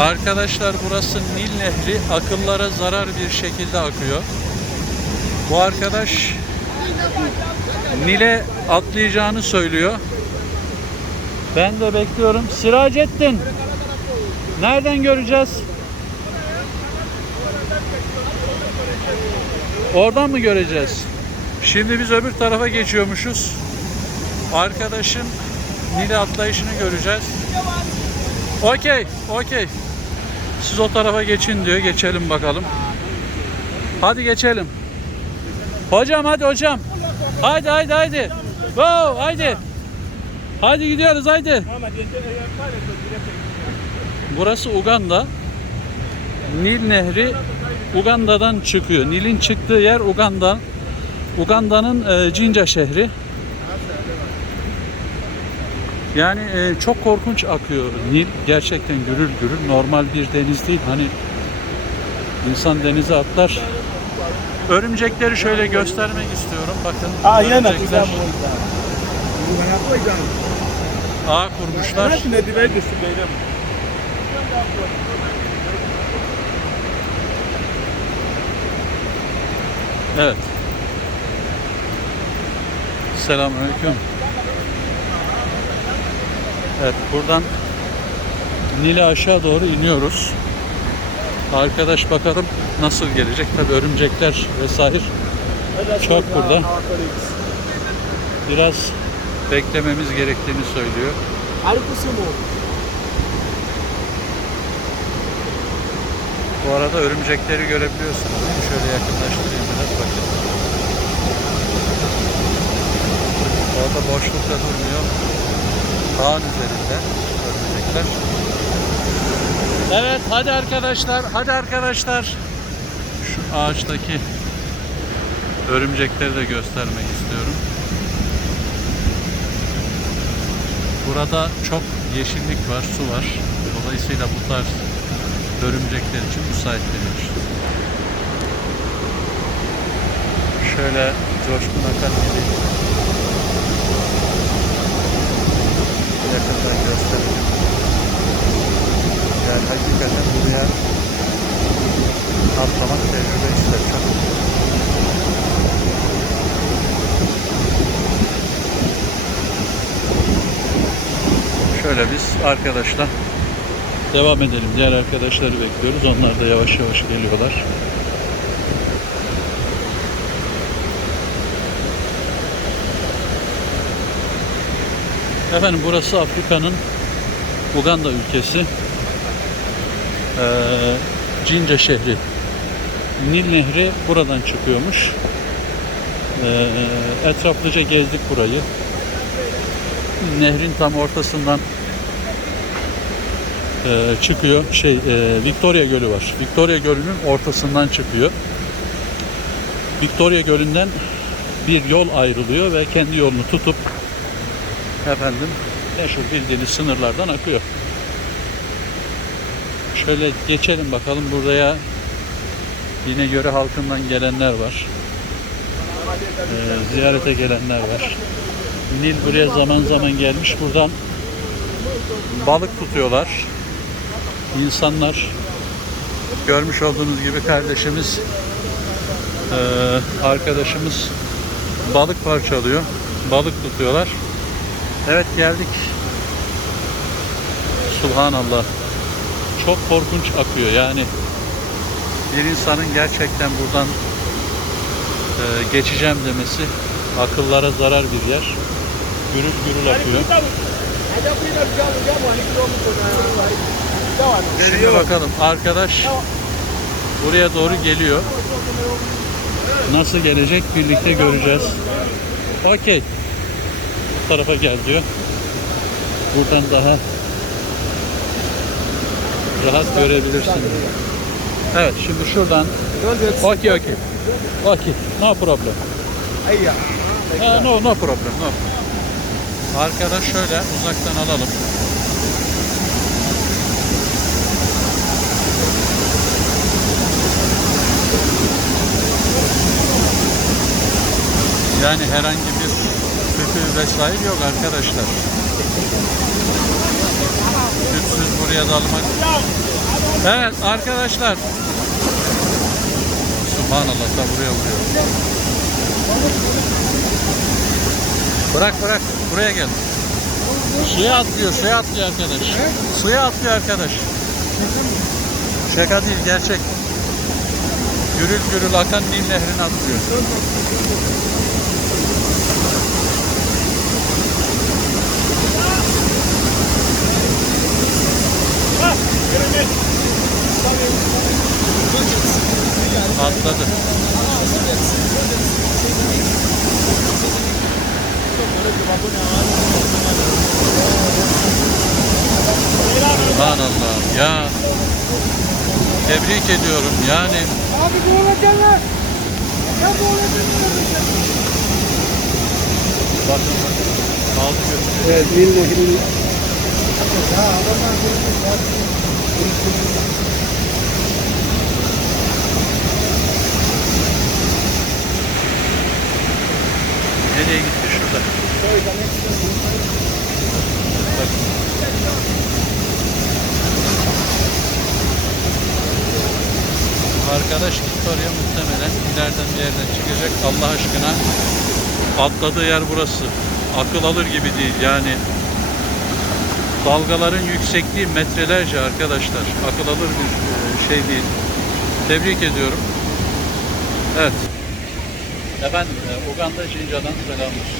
Arkadaşlar burası Nil Nehri akıllara zarar bir şekilde akıyor. Bu arkadaş Nil'e atlayacağını söylüyor. Ben de bekliyorum. Siracettin. Nereden göreceğiz? Oradan mı göreceğiz? Şimdi biz öbür tarafa geçiyormuşuz. Arkadaşın Nil'e atlayışını göreceğiz. Okey, okey. Siz o tarafa geçin diyor. Geçelim bakalım. Hadi geçelim. Hocam hadi hocam. Haydi haydi haydi. Go haydi. Hadi gidiyoruz haydi. Burası Uganda. Nil Nehri Uganda'dan çıkıyor. Nil'in çıktığı yer Uganda. Uganda'nın e, Cinca şehri. Yani e, çok korkunç akıyor Nil. Gerçekten gürül gürül. Normal bir deniz değil. Hani insan denize atlar. Örümcekleri şöyle göstermek istiyorum. Bakın yan örümcekler ağ kurmuşlar. Evet. Selamünaleyküm. Evet buradan Nil'e aşağı doğru iniyoruz. Arkadaş bakalım nasıl gelecek. Tabii örümcekler vesaire çok burada. Biraz beklememiz gerektiğini söylüyor. Bu arada örümcekleri görebiliyorsunuz? Şöyle yakınlaştırayım biraz bakın. Orada boşlukta durmuyor. Dağın üzerinde örümcekler. Evet hadi arkadaşlar, hadi arkadaşlar. Şu ağaçtaki örümcekleri de göstermek istiyorum. Burada çok yeşillik var, su var. Dolayısıyla bu tarz örümcekler için müsait denir. Şöyle coşkun akan gibi yakından gösterelim. Yani hakikaten buraya atlamak tecrübe ister çok. Şöyle biz arkadaşla devam edelim. Diğer arkadaşları bekliyoruz. Onlar da yavaş yavaş geliyorlar. Efendim burası Afrika'nın Uganda ülkesi. Ee, Cince şehri. Nil Nehri buradan çıkıyormuş. Ee, etraflıca gezdik burayı. Nehrin tam ortasından e, çıkıyor. Şey e, Victoria Gölü var. Victoria Gölü'nün ortasından çıkıyor. Victoria Gölü'nden bir yol ayrılıyor ve kendi yolunu tutup efendim meşhur bildiğiniz sınırlardan akıyor. Şöyle geçelim bakalım buraya yine göre halkından gelenler var. Ee, ziyarete gelenler var. Nil buraya zaman zaman gelmiş. Buradan balık tutuyorlar. İnsanlar görmüş olduğunuz gibi kardeşimiz eee, arkadaşımız balık parçalıyor. Balık tutuyorlar. Evet geldik. Subhanallah. Çok korkunç akıyor. Yani bir insanın gerçekten buradan eee, geçeceğim demesi akıllara zarar bir yer. Gürül gürül akıyor. Şimdi bakalım arkadaş buraya doğru geliyor. Nasıl gelecek birlikte göreceğiz. Okey. Tarafa gel diyor. Buradan daha rahat görebilirsin. Evet şimdi şuradan. Okey okey. Okey. No problem. Ha, no no problem. No. Arkadaş şöyle uzaktan alalım. Yani herhangi bir tüpü vesaire yok arkadaşlar. Tüpsüz buraya dalmak Evet arkadaşlar. Subhanallah da buraya vuruyor. Bırak bırak buraya gel. Suya atlıyor suya atlıyor arkadaş. Suya atlıyor arkadaş. Şaka değil gerçek. Gürül gürül akan Nil Nehri'ne atlıyor. Atladı. Subhanallah ya. Tebrik ediyorum yani. Abi boğulacaksın Ya boğulacaksın. Bakın aldı götürüyor. Evet, Nil Nehri'nin Nereye Arkadaş gitti oraya muhtemelen ileriden bir yerden çıkacak. Allah aşkına atladığı yer burası. Akıl alır gibi değil yani. Dalgaların yüksekliği metrelerce arkadaşlar. Akıl alır bir e, şey değil. Tebrik ediyorum. Evet. Efendim, e, Uganda Cinca'dan selamlar.